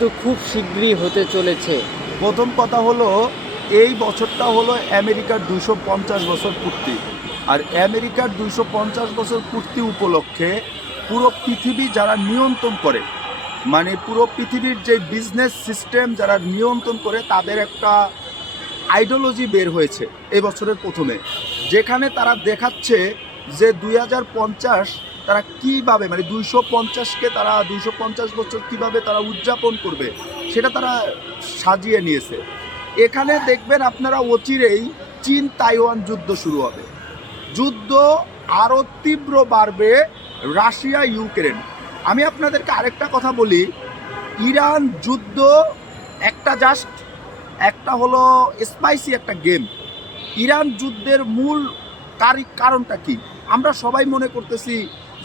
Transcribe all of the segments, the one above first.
কিন্তু খুব শীঘ্রই হতে চলেছে। প্রথম কথা হলো, এই বছরটা হলো আমেরিকার 250 বছর পূর্তি। আর আমেরিকার 250 বছর পূর্তি উপলক্ষে পুরো পৃথিবী যারা নিয়ন্ত্রণ করে, মানে পুরো পৃথিবীর যে বিজনেস সিস্টেম যারা নিয়ন্ত্রণ করে, তাদের একটা আইডিওলজি বের হয়েছে এই বছরের প্রথমে, যেখানে তারা দেখাচ্ছে যে 2050 তারা কীভাবে, মানে 250কে তারা 250 বছর কীভাবে তারা উদযাপন করবে সেটা তারা সাজিয়ে নিয়েছে। এখানে দেখবেন আপনারা অচিরেই চীন তাইওয়ান যুদ্ধ শুরু হবে, যুদ্ধ আরও তীব্র বাড়বে রাশিয়া ইউক্রেন। আমি আপনাদেরকে আরেকটা কথা বলি, ইরান যুদ্ধ একটা হলো স্পাইসি একটা গেম। ইরান যুদ্ধের মূল কারণটা কি? আমরা সবাই মনে করতেছি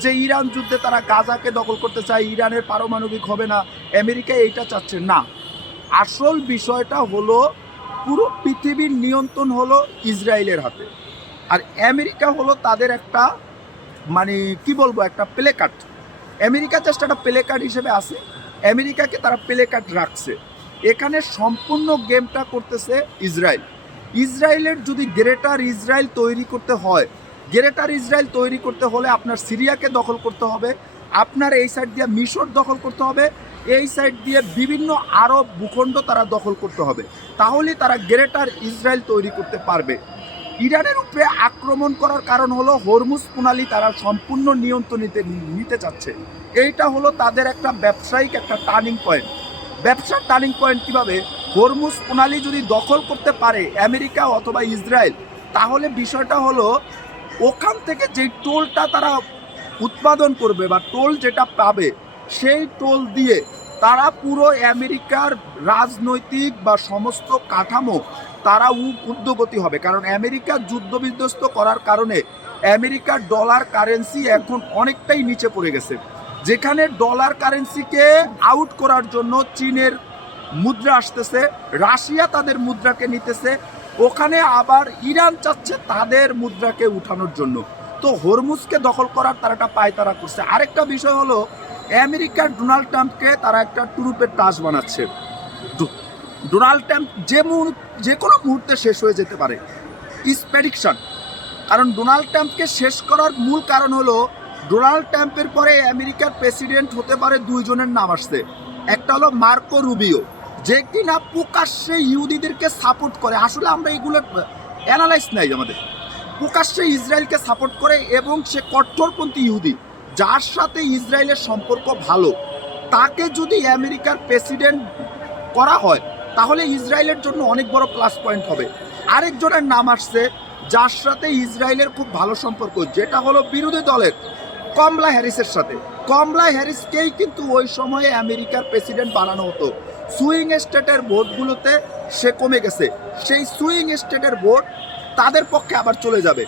যে ইরান যুদ্ধে তারা গাজাকে দখল করতে চায়, ইরানের পারমাণবিক হবে না, আমেরিকা এইটা চাচ্ছে না। আসল বিষয়টা হলো পুরো পৃথিবীর নিয়ন্ত্রণ হলো ইসরায়েলের হাতে, আর আমেরিকা হলো তাদের একটা, মানে কি বলবো, একটা প্লে কার্ড। আমেরিকা জাস্ট একটা প্লে কার্ড হিসেবে আছে, আমেরিকাকে তারা প্লে কার্ড রাখছে। এখানে সম্পূর্ণ গেমটা করতেছে ইসরায়েল। ইসরায়েলের যদি গ্রেটার ইসরায়েল তৈরি করতে হয়, গ্রেটার ইসরায়েল তৈরি করতে হলে আপনার সিরিয়াকে দখল করতে হবে, আপনার এই সাইড দিয়ে মিশর দখল করতে হবে, এই সাইড দিয়ে বিভিন্ন আরব ভূখণ্ড তারা দখল করতে হবে, তাহলেই তারা গ্রেটার ইসরায়েল তৈরি করতে পারবে। ইরানের উপরে আক্রমণ করার কারণ হলো হরমুজ প্রণালী তারা সম্পূর্ণ নিয়ন্ত্রণে নিতে চাচ্ছে। এইটা হলো তাদের একটা ব্যবসায়িক একটা টার্নিং পয়েন্ট। ব্যবসার টার্নিং পয়েন্ট কীভাবে? হরমুজ প্রণালী যদি দখল করতে পারে আমেরিকা অথবা ইসরায়েল, তাহলে বিষয়টা হলো ওখান থেকে যেই টোলটা তারা উৎপাদন করবে বা টোল যেটা পাবে, সেই টোল দিয়ে তারা পুরো আমেরিকার রাজনৈতিক বা সমস্ত কাঠামো তারা ঊর্ধ্বগতি হবে। কারণ আমেরিকা যুদ্ধ বিধ্বস্ত করার কারণে আমেরিকার ডলার কারেন্সি এখন অনেকটাই নিচে পড়ে গেছে, যেখানে ডলার কারেন্সিকে আউট করার জন্য চীনের মুদ্রা আসতেছে, রাশিয়া তাদের মুদ্রাকে নিতেছে, ওখানে আবার ইরান চাচ্ছে তাদের মুদ্রাকে উঠানোর জন্য। তো হরমুজকে দখল করার তারা একটা পায়তারা করছে। আরেকটা বিষয় হলো, আমেরিকার ডোনাল্ড ট্রাম্পকে তারা একটা টুরুপের তাস বানাচ্ছে। ডোনাল্ড ট্রাম্প যে কোনো মুহূর্তে শেষ হয়ে যেতে পারে, ইজ প্রেডিকশন। কারণ ডোনাল্ড ট্রাম্পকে শেষ করার মূল কারণ হলো, ডোনাল্ড ট্রাম্পের পরে আমেরিকার প্রেসিডেন্ট হতে পারে দুইজনের নাম আসছে। একটা হলো মার্কো রুবিও, যে কিনা প্রকাশ্যে ইহুদিদেরকে সাপোর্ট করে। আসলে আমরা এগুলো অ্যানালাইজ নাই আমাদের। প্রকাশ্যে ইসরায়েলকে সাপোর্ট করে এবং সে কট্টরপন্থী ইহুদি, যার সাথে ইসরায়েলের সম্পর্ক ভালো, তাকে যদি আমেরিকার প্রেসিডেন্ট করা হয় তাহলে ইসরায়েলের জন্য অনেক বড় প্লাস পয়েন্ট হবে। আরেকজনের নাম আসছে যার সাথে ইসরায়েলের খুব ভালো সম্পর্ক, যেটা হলো বিরোধী দলের কমলা হ্যারিসের সাথে। কমলা হ্যারিসকেই কিন্তু ওই সময়ে আমেরিকার প্রেসিডেন্ট বানানো হতো। সুইং স্টেটের ভোটগুলোতে সে কমে গেছে, সেই সুইং স্টেটের ভোট তাদের পক্ষে আবার চলে যাবে।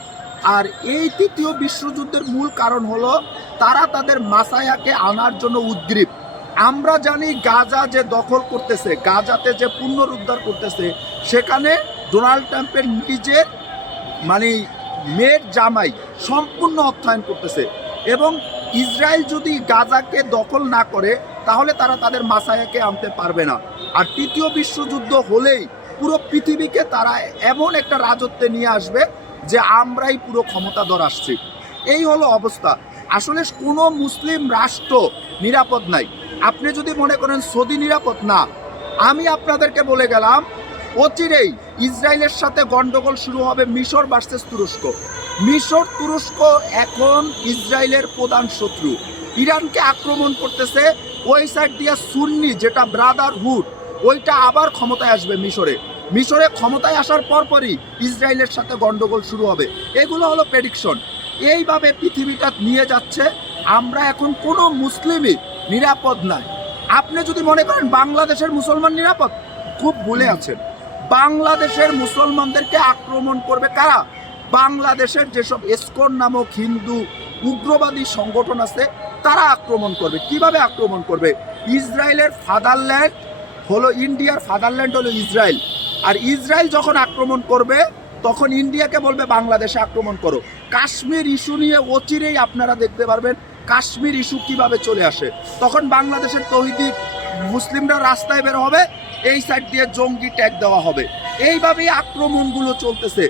আর এই তৃতীয় বিশ্বযুদ্ধের মূল কারণ হলো তারা তাদের মাসায়াকে আনার জন্য উদ্গ্রীব। আমরা জানি গাজা যে দখল করতেছে, গাজাতে যে পুনরুদ্ধার করতেছে, সেখানে ডোনাল্ড ট্রাম্পের নিজের মানে মেয়ের জামাই সম্পূর্ণ অর্থায়ন করতেছে। এবং ইসরায়েল যদি গাজাকে দখল না করে তাহলে তারা তাদের মাসায়াকে আনতে পারবে না। আর তৃতীয় বিশ্বযুদ্ধ হলেই পুরো পৃথিবীকে তারা এমন একটা রাজত্বে নিয়ে আসবে যে আমরাই পুরো ক্ষমতাধর আসছি। এই হলো অবস্থা। আসলে কোনো মুসলিম রাষ্ট্র নিরাপদ নাই। আপনি যদি মনে করেন সৌদি নিরাপদ না, আমি আপনাদেরকে বলে গেলাম অচিরেই ইসরায়েলের সাথে গন্ডগোল শুরু হবে মিশর ভার্সেস তুরস্ক। মিশর তুরস্ক এখন ইসরায়েলের প্রধান শত্রু। ইরানকে আক্রমণ করতেছে, ওই সাইড দিয়ে সুন্নি যেটা ব্রাদারহুড, ওইটা আবার ক্ষমতায় আসবে মিশরে ক্ষমতায় আসার পরপরই ইসরায়েলের সাথে গন্ডগোল শুরু হবে। এগুলো হলো প্রেডিকশন। এইভাবে পৃথিবীটা নিয়ে যাচ্ছে। আমরা এখন কোনো মুসলিমই নিরাপদ নাই। আপনি যদি মনে করেন বাংলাদেশের মুসলমান নিরাপদ, খুব ভুলে আছেন। বাংলাদেশের মুসলমানদেরকে আক্রমণ করবে কারা? বাংলাদেশের যেসব ইসকন নামক হিন্দু উগ্রবাদী সংগঠন আছে তারা আক্রমণ করবে। কিভাবে আক্রমণ করবে? ইসরায়েলের ফাদারল্যান্ড হলো, ইন্ডিয়ার ফাদারল্যান্ড হলো ইসরায়েল। আর ইসরায়েল যখন আক্রমণ করবে তখন ইন্ডিয়াকে বলবে বাংলাদেশে আক্রমণ করো। কাশ্মীর ইস্যু নিয়ে অচিরেই আপনারা দেখতে পারবেন কাশ্মীর ইস্যু কিভাবে চলে আসে। তখন বাংলাদেশের তৌহিদি মুসলিমরা রাস্তায় বের হবে, এই সাইড দিয়ে জঙ্গি ট্যাগ দেওয়া হবে। এইভাবেই আক্রমণগুলো চলতেছে।